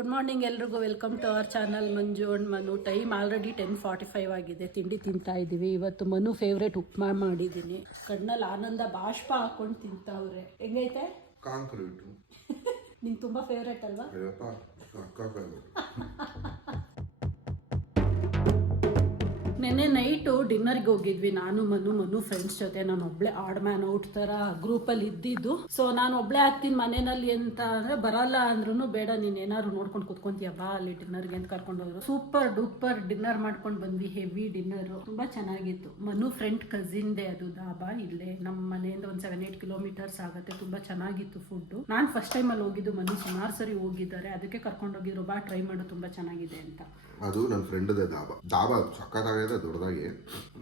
Good morning ಎಲ್ರಿಗೂ, welcome to our channel Manju and Manu. Time already 10:45 ಆಗಿದೆ. ತಿಂಡಿ ತಿಂತಾ ಇದ್ದೀವಿ. ಇವತ್ತು ಮನು ಫೇವ್ರೇಟ್ ಉಪ್ಮಾ ಮಾಡಿದ್ದೀನಿ. ಕಣ್ಣಲ್ಲಿ ಆನಂದ ಬಾಷ್ಪ ಹಾಕೊಂಡು ತಿಂತಾವ್ರೆ. ಹೆಂಗೈತೆ? ಕಾಂಕ್ರೀಟ್ ನಿಂಗೆ ತುಂಬ ಫೇವ್ರೇಟ್ ಅಲ್ವಾ? ನೆನ್ನೆ ನೈಟು ಡಿನ್ನರ್ಗೆ ಹೋಗಿದ್ವಿ ನಾನು ಮನು ಫ್ರೆಂಡ್ಸ್ ಜೊತೆ. ನಾನು ಒಬ್ಳೆ ಆಡ್ ಮ್ಯಾನ್ ಔಟ್ ತರ ಗ್ರೂಪಲ್ಲಿ ಇದ್ದಿದ್ದು. ಸೊ ನಾನು ಒಬ್ಳೆ ಆಗ್ತೀನಿ ಮನೆಯಲ್ಲಿ ಅಂತ ಅಂದ್ರೆ ಬರಲ್ಲ ಅಂದ್ರೂ ಬೇಡ, ನೀನ್ ಏನಾದ್ರು ನೋಡ್ಕೊಂಡು ಕುತ್ಕೊಂತೀಯ ಬಾ ಅಲ್ಲಿ ಡಿನ್ನರ್ಗೆ ಅಂತ ಕರ್ಕೊಂಡು ಹೋದ್ರು. ಸೂಪರ್ ಡೂಪರ್ ಡಿನ್ನರ್ ಮಾಡ್ಕೊಂಡು ಬಂದ್ವಿ. ಹೆವಿ ಡಿನ್ನರ್, ತುಂಬಾ ಚೆನ್ನಾಗಿತ್ತು. ಮನು ಫ್ರೆಂಡ್ ಕಸಿನ್ದೆ ಅದು ದಾಬಾ. ಇಲ್ಲೇ ನಮ್ಮ ಮನೆಯಿಂದ ಒಂದು 7-8 ಕಿಲೋಮೀಟರ್ಸ್ ಆಗುತ್ತೆ. ತುಂಬಾ ಚೆನ್ನಾಗಿತ್ತು ಫುಡ್. ನಾನು ಫಸ್ಟ್ ಟೈಮ್ ಅಲ್ಲಿ ಹೋಗಿದ್ದು, ಮನು ಸುಮಾರು ಸರಿ ಹೋಗಿದ್ದಾರೆ, ಅದಕ್ಕೆ ಕರ್ಕೊಂಡು ಹೋಗಿದ್ರು. ಬಾ ಟ್ರೈ ಮಾಡು, ತುಂಬಾ ಚೆನ್ನಾಗಿದೆ ಅಂತ. ಅದು ನನ್ನ ಫ್ರೆಂಡ್ದೇ ದಾಬಾ ಸಕ್ಕತ್ತಾಗಿದೆ, ದೊಡ್ಡದಾಗಿ.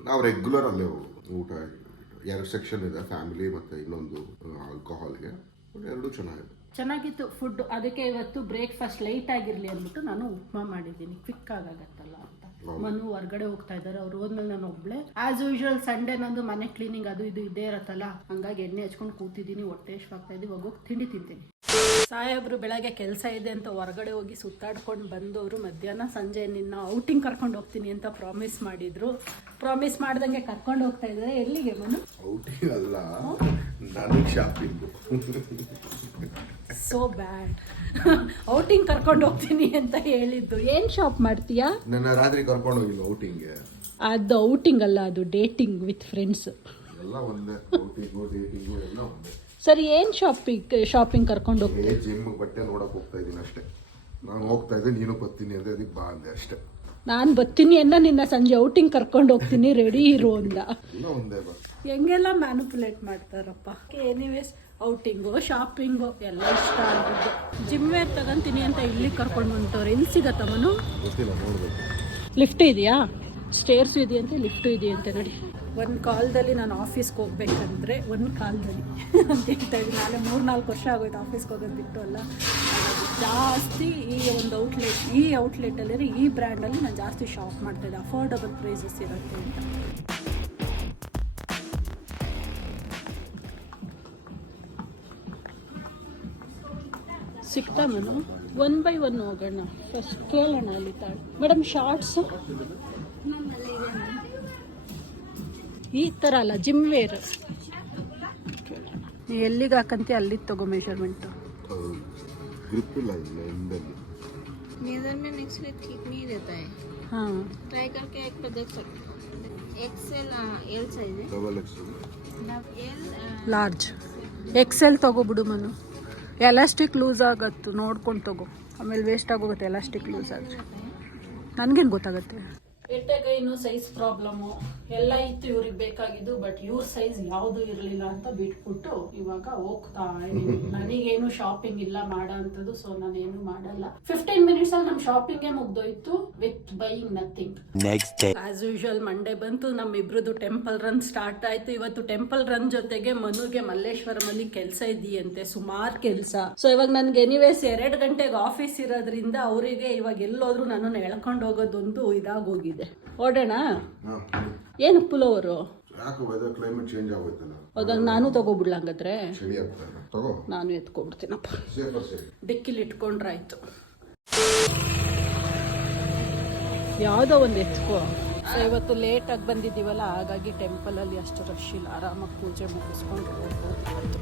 ನಾವು ರೆಗ್ಯುಲರ್ ಅಲ್ಲೇ ಊಟ. 2 ಸೆಕ್ಷನ್ ಇದೆ, ಫ್ಯಾಮಿಲಿ ಮತ್ತೆ ಇನ್ನೊಂದು ಆಲ್ಕೋಹಾಲ್ಗೆ. ಎರಡೂ ಚೆನ್ನಾಗಿತ್ತು ಫುಡ್. ಅದಕ್ಕೆ ಇವತ್ತು ಬ್ರೇಕ್ಫಾಸ್ಟ್ ಲೈಟ್ ಆಗಿರ್ಲಿ ಅಂದ್ಬಿಟ್ಟು ನಾನು ಉಪ್ಮಾ ಮಾಡಿದ್ದೀನಿ, ಕ್ವಿಕ್ ಆಗತ್ತಲ್ಲ ಅಂತ. ಮನು ಹೊರ್ಗಡೆ ಹೋಗ್ತಾ ಇದ್ದಾರೆ. ಅವ್ರು ಹೋದ್ಮೇಲೆ ನಾನು ಒಬ್ಳೆ. ಆಸ್ ಯೂಶುವಲ್ ಸಂಡೇ ನಂದು ಮನೆ ಕ್ಲೀನಿಂಗ್ ಅದು ಇದು ಇದೇ ಇರತ್ತಲ್ಲ, ಹಂಗಾಗಿ ಎಣ್ಣೆ ಹಚ್ಕೊಂಡು ಕೂತಿದ್ದೀನಿ. ಹೊಟ್ಟೆ ಆಗ್ತಾ ಇದ್ದೀವಿ. ಹೋಗೋಗಿ ತಿಂಡಿ ತಿಂತೀನಿ. ಸಾಹೇಬ್ರು ಬೆಳಗ್ಗೆ ಕೆಲಸ ಇದೆ ಅಂತ ಹೊರಗಡೆ ಹೋಗಿ ಸುತ್ತಾಡ್ಕೊಂಡು ಬಂದವರು ಮಧ್ಯಾಹ್ನ ಸಂಜೆ ನಿನ್ನ ಔಟಿಂಗ್ ಕರ್ಕೊಂಡು ಹೋಗ್ತೀನಿ ಅಂತ ಪ್ರಾಮಿಸ್ ಮಾಡಿದ್ರು. ಪ್ರಾಮಿಸ್ ಮಾಡ್ದಂಗೆ ಕರ್ಕೊಂಡು ಹೋಗ್ತಾ ಇದ್ದಾರೆ. ಎಲ್ಲಿಗೆ ಮನು? ಔಟಿಂಗ್ ಅಲ್ಲ, ನನಗೆ ಶಾಪಿಂಗ್. ಸೋ ಬ್ಯಾಡ್. ಔಟಿಂಗ್ ಕರ್ಕೊಂಡು ಹೋಗ್ತೀನಿ ಅಂತ ಹೇಳಿದ್ದು. ಏನ್ ಶಾಪ್ ಮಾಡ್ತೀಯಾ? ನನ್ನ ರಾತ್ರಿ ಕರ್ಕೊಂಡು ಹೋಗಿಲ್ಲ ಔಟಿಂಗ್ಗೆ. ಅದು ಔಟಿಂಗ್ ಅಲ್ಲ, ಅದು ಡೇಟಿಂಗ್ ವಿತ್ ಫ್ರೆಂಡ್ಸ್. ಎಲ್ಲ ಒಂದೇ, ಔಟಿಂಗು ಡೇಟಿಂಗು ಎಲ್ಲ ಒಂದೇ. ಸರಿ, ಏನ್ ಶಾಪಿಂಗ್ ಕರ್ಕೊಂಡು ಹೋಗ್ತೀನಿ? ಜಿಮ್ ಬಟ್ಟೆ ನೋಡಕ್ ಹೋಗ್ತಾ ಇದ್ದೀನಿ ಅಷ್ಟೇ. ನಾನು ಹೋಗ್ತಾ ಇದ್ದೆ, ನೀನು ಬರ್ತೀನಿ ಅಂದ್ರೆ ಅದಕ್ಕೆ ಬಾ ಅಂದೆ ಅಷ್ಟೇ. ನಾನು ಬರ್ತೀನಿ ಅನ್ನ ನಿನ್ನ ಸಂಜೆ ಔಟಿಂಗ್ ಕರ್ಕೊಂಡು ಹೋಗ್ತೀನಿ, ರೆಡಿ ಇರು ಅಂದ. ಎಲ್ಲ ಒಂದೇ ಬಾ. ಹೆಂಗೆಲ್ಲ ಮ್ಯಾನುಪುಲೇಟ್ ಮಾಡ್ತಾರಪ್ಪ. ಎನಿವೇಸ್, ಔಟಿಂಗು ಶಾಪಿಂಗು ಎಲ್ಲ ಇಷ್ಟ ಆಗಿದ್ದು. ಜಿಮ್ ವೇರ್ ತಗೊಂತೀನಿ ಅಂತ ಇಲ್ಲಿ ಕರ್ಕೊಂಡು ಬಂತವ್ರೆ. ಎಲ್ಲಿ ಸಿಗತ್ತ ಮನು? ಗೊತ್ತಿಲ್ಲ, ನೋಡ್ಬೇಕು. ಲಿಫ್ಟ್ ಇದೆಯಾ? ಸ್ಟೇರ್ಸು ಇದೆಯಂತೆ, ಲಿಫ್ಟು ಇದೆಯಂತೆ. ನೋಡಿ, ಒಂದು ಕಾಲದಲ್ಲಿ ನಾನು ಆಫೀಸ್ಗೆ ಹೋಗ್ಬೇಕಂದ್ರೆ ಒಂದು ಕಾಲದಲ್ಲಿ ಅಂತ ಹೇಳ್ತಾ ಇದ್ದೀನಿ. ನಾಳೆ 3-4 ವರ್ಷ ಆಗೋಯ್ತು ಆಫೀಸ್ಗೆ ಹೋಗೋದು ಬಿಟ್ಟು. ಅಲ್ಲ, ಜಾಸ್ತಿ ಈ ಒಂದು ಔಟ್ಲೆಟಲ್ಲಿ ಈ ಬ್ರ್ಯಾಂಡಲ್ಲಿ ನಾನು ಜಾಸ್ತಿ ಶಾಪ್ ಮಾಡ್ತಾಯಿದ್ದೆ. ಅಫೋರ್ಡಬಲ್ ಪ್ರೈಸಸ್ ಇರುತ್ತೆ ಅಂತ. ಸಿಗ್ತಾ ಮನು? 1 by 1 ಹೋಗೋಣ. ಫಸ್ಟ್ ಕೇಳೋಣ ಅಲ್ಲಿ ತಾಳು. ಮೇಡಮ್, ಶಾರ್ಟ್ಸು ಈ ಥರ ಅಲ್ಲ, ಜಿಮ್ ವೇರ್. ಎಲ್ಲಿಗೆ ಹಾಕಂತೀಯ ಅಲ್ಲಿಗೆ ತಗೋ ಮೆಷರ್ಮೆಂಟು. ग्रिप ಇಲ್ಲ इंदर में नेक्स्ट वीक ठीक नहीं रहता है. हाँ, ट्राई करके एक पे देख सकते हो. एक्सेल एल साइज है. Double XL L large XL ತಗೋಬಿಡು ಮನು. ಎಲಾಸ್ಟಿಕ್ ಲೂಸ್ ಆಗತ್ತು, ನೋಡ್ಕೊಂಡು ತಗೋ. ಆಮೇಲೆ ವೇಸ್ಟ್ ಆಗೋಗುತ್ತೆ ಎಲಾಸ್ಟಿಕ್ ಲೂಸ್ ಆದರೆ. ನನಗೇನು ಗೊತ್ತಾಗುತ್ತೆ? ಎಟ್ಟೆಗೈನು ಸೈಜ್ ಪ್ರಾಬ್ಲಮ್ಮು ಎಲ್ಲ ಇತ್ತು ಇವ್ರಿಗೆ ಬೇಕಾಗಿದ್ದು. ಬಟ್ ಇವ್ರ ಸೈಜ್ ಯಾವುದು ಇರಲಿಲ್ಲ ಅಂತ ಬಿಟ್ಬಿಟ್ಟು ಇವಾಗ ಹೋಗ್ತಾ ಇದೀನಿ. ನನಗೇನು ಶಾಪಿಂಗ್ ಇಲ್ಲ ಮಾಡೋ ಅಂಥದ್ದು. ಸೊ ನಾನೇನು ಮಾಡಲ್ಲ. 15 ಮಿನಿಟ್ಸ್ ಅಲ್ಲಿ ನಮ್ಮ ಶಾಪಿಂಗೇ ಮುಗ್ದೋಯ್ತು with buying nothing. As usual Monday ಬಂತು, ನಮ್ಮಿಬ್ರದ್ದು ಟೆಂಪಲ್ ರನ್ ಸ್ಟಾರ್ಟ್ ಆಯ್ತು. ಇವತ್ತು ಟೆಂಪಲ್ ರನ್ ಜೊತೆಗೆ ಮನುಗೆ ಮಲ್ಲೇಶ್ವರಮಲ್ಲಿ ಕೆಲಸ ಇದೆಯಂತೆ, ಸುಮಾರು ಕೆಲಸ. ಸೊ ಇವಾಗ ನನ್ಗೆ ಎನಿವೇಸ್ 2 ಗಂಟೆಗೆ ಆಫೀಸ್ ಇರೋದ್ರಿಂದ ಅವರಿಗೆ ಇವಾಗ ಎಲ್ಲೋದ್ರು ನನ್ನನ್ನು ಎಳ್ಕೊಂಡು ಹೋಗೋದೊಂದು ಇದಾಗೋಗಿದೆ. ಓಡೋಣ? ಏನು ಪುಲೋವರು? ಯಾಕೆ ವೆದರ್ ಕ್ಲೈಮೇಟ್ ಚೇಂಜ್ ಆಗೋಯ್ತಲ್ಲ, ಅದಾಗ ನಾನು ತಗೋಬಿಡ್ಲ ಹಂಗಾದ್ರೆ? ಚಳಿ ಆಗ್ತಾ ಇದೆ, ತಗೋ. ನಾನು ಎತ್ಕೊಬಿಡ್ತೀನಪ್ಪ, ಸೇಫರ್ ಸೇಫ್. ಡಿಕ್ಕಿಲಿ ಇಟ್ಕೊಂಡ್ರಾಯ್ತು. ಯಾವುದೋ ಒಂದು ಎತ್ಕೋ. ಸೊ ಇವತ್ತು ಲೇಟಾಗಿ ಬಂದಿದ್ದೀವಲ್ಲ, ಹಾಗಾಗಿ ಟೆಂಪಲಲ್ಲಿ ಅಷ್ಟು ರಶ್ ಇಲ್ಲ. ಆರಾಮಾಗಿ ಪೂಜೆ ಮುಗಿಸ್ಕೊಂಡು ಹೋಗ್ಬೋದು.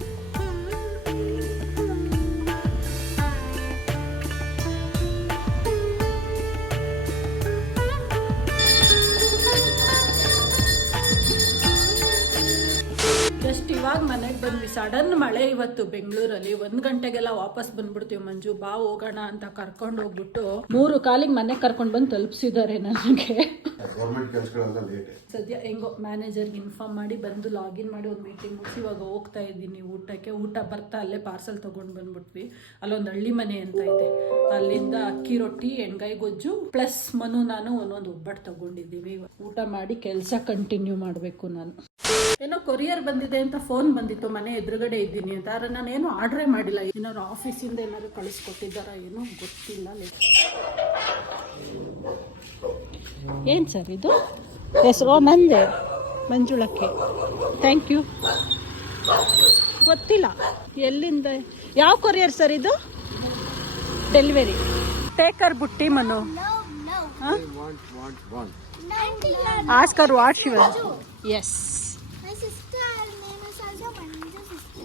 ಜಸ್ಟ್ ಇವಾಗ ಮನೆಗೆ ಬಂದ್ವಿ. ಸಡನ್ ಮಳೆ ಇವತ್ತು ಬೆಂಗಳೂರಲ್ಲಿ. 1 ಗಂಟೆಗೆಲ್ಲ ವಾಪಸ್ ಬಂದ್ಬಿಡ್ತೀವಿ. ಮಂಜು ಬಾ ಹೋಗೋಣ ಅಂತ ಕರ್ಕೊಂಡು ಹೋಗ್ಬಿಟ್ಟು 3 ಕಾಲಿಗೆ ಮನೆಗೆ ಕರ್ಕೊಂಡು ಬಂದು ತಲುಪಿಸಿದ್ದಾರೆ ನನಗೆ. ಗೌರ್ಮೆಂಟ್ ಕೆಲಸಗಳೆಲ್ಲ ಲೇಟ್. ಸದ್ಯ ಹೆಂಗೋ ಮ್ಯಾನೇಜರ್ಗೆ ಇನ್ಫಾರ್ಮ್ ಮಾಡಿ ಬಂದು ಲಾಗಿನ್ ಮಾಡಿ ಒಂದು ಮೀಟಿಂಗ್ ಮುಗಿಸಿ ಇವಾಗ ಹೋಗ್ತಾ ಇದ್ದೀನಿ ಊಟಕ್ಕೆ. ಊಟ ಬರ್ತಾ ಅಲ್ಲೇ ಪಾರ್ಸಲ್ ತೊಗೊಂಡು ಬಂದ್ಬಿಟ್ವಿ. ಅಲ್ಲೊಂದು ಹಳ್ಳಿ ಮನೆ ಅಂತ ಇದೆ, ಅಲ್ಲಿಂದ ಅಕ್ಕಿ ರೊಟ್ಟಿ, ಎಣ್ಗಾಯಿ ಗೊಜ್ಜು ಪ್ಲಸ್ ಮನು ನಾನು ಒಂದೊಂದು ಒಬ್ಬಟ್ಟು ತಗೊಂಡಿದ್ದೀವಿ. ಊಟ ಮಾಡಿ ಕೆಲಸ ಕಂಟಿನ್ಯೂ ಮಾಡಬೇಕು. ನಾನು ಏನೋ ಕೊರಿಯರ್ ಬಂದಿದೆ ಅಂತ ಫೋನ್ ಬಂದಿತ್ತು, ಮನೆ ಎದುರುಗಡೆ ಇದ್ದೀನಿ ಅಂತ. ಆದರೆ ನಾನೇನು ಆರ್ಡ್ರೇ ಮಾಡಿಲ್ಲ. ಏನಾದ್ರು ಆಫೀಸಿಂದ ಏನಾದ್ರು ಕಳಿಸ್ಕೊಟ್ಟಿದ್ದಾರ ಏನೋ ಗೊತ್ತಿಲ್ಲ. ಏನು ಸರ್ ಇದು? ಹೆಸರು ನಂದೆ, ಮಂಜುಳಕ್ಕೆ. Thank you. ಗೊತ್ತಿಲ್ಲ ಎಲ್ಲಿಂದ, ಯಾವ ಕೊರಿಯರ್ ಸರ್ ಇದು? ಡೆಲಿವರಿ ಟೇಕ್ ಹರ್ ಬುಟ್ಟಿ Manu. Want. Ask her what she wants. Yes. My sister name is also Manju sister.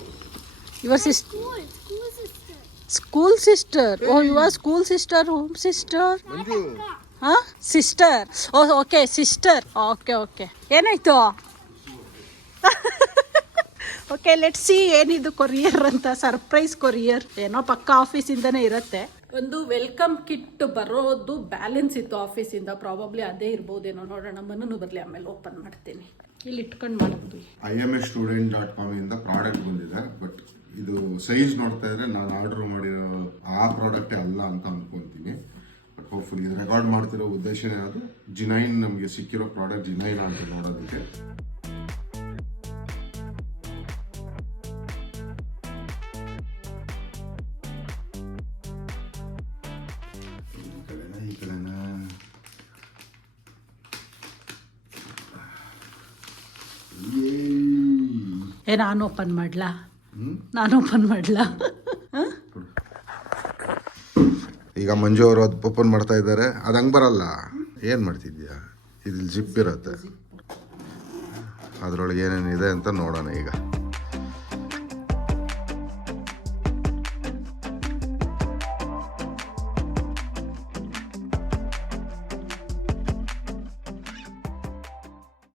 Your sister. School sister. School sister. Oh, you are school sister. Home sister. Manju. Huh? Sister. Oh, okay. Sister. Okay. ಏನಾಯ್ತು? Okay let see ಏನಿದು courier ಅಂತ. Surprise courier ಏನೋ ಪಕ್ಕ ಆಫೀಸಿಂದನೇ ಇರುತ್ತೆ. ಒಂದು welcome kit ಬರೋದು balance ಇತ್ತು ಆಫೀಸಿಂದ. ಪ್ರಾಬಬ್ಲಿ ಅದೇ ಇರ್ಬೋದೇನೋ. ನೋಡೋಣ, ಮನೂ ಬರಲಿ, ಆಮೇಲೆ ಓಪನ್ ಮಾಡ್ತೀನಿ. ಇಲ್ಲಿ ಇಟ್ಕೊಂಡು ಮಾಡೋದು. IMSstudent.com ಇಂದ ಪ್ರಾಡಕ್ಟ್ ಬಂದಿದೆ. ಬಟ್ ಇದು ಸೈಜ್ ನೋಡ್ತಾ ಇದ್ರೆ ನಾನು ಆರ್ಡರ್ ಮಾಡಿರೋ ಆ ಪ್ರಾಡಕ್ಟೇ ಅಲ್ಲ ಅಂತ ಅನ್ಕೊಂತೀನಿ. ಬಟ್ ಹೋಪ್ಫುಲಿ ಇದು ರೆಕಾರ್ಡ್ ಮಾಡ್ತಿರೋ ಉದ್ದೇಶನೇ ಅದು ಜಿನೈನ್, ನಮಗೆ ಸಿಕ್ಕಿರೋ ಪ್ರಾಡಕ್ಟ್ ಜಿನೈನ್ ಅಂತ ನೋಡೋದಕ್ಕೆ. ಈ ಕಡೆನಾ ನಾನು ಓಪನ್ ಮಾಡ್ಲಾ? ಈಗ ಮಂಜು ಅವರು ಅದು ಓಪನ್ ಮಾಡ್ತಾ ಇದ್ದಾರೆ. ಅದು ಹಂಗೆ ಬರಲ್ಲ. ಏನು ಮಾಡ್ತಿದ್ಯಾ? ಇದು ಜಿಪ್ ಇರುತ್ತೆ, ಅದರೊಳಗೆ ಏನೇನಿದೆ ಅಂತ ನೋಡೋಣ ಈಗ.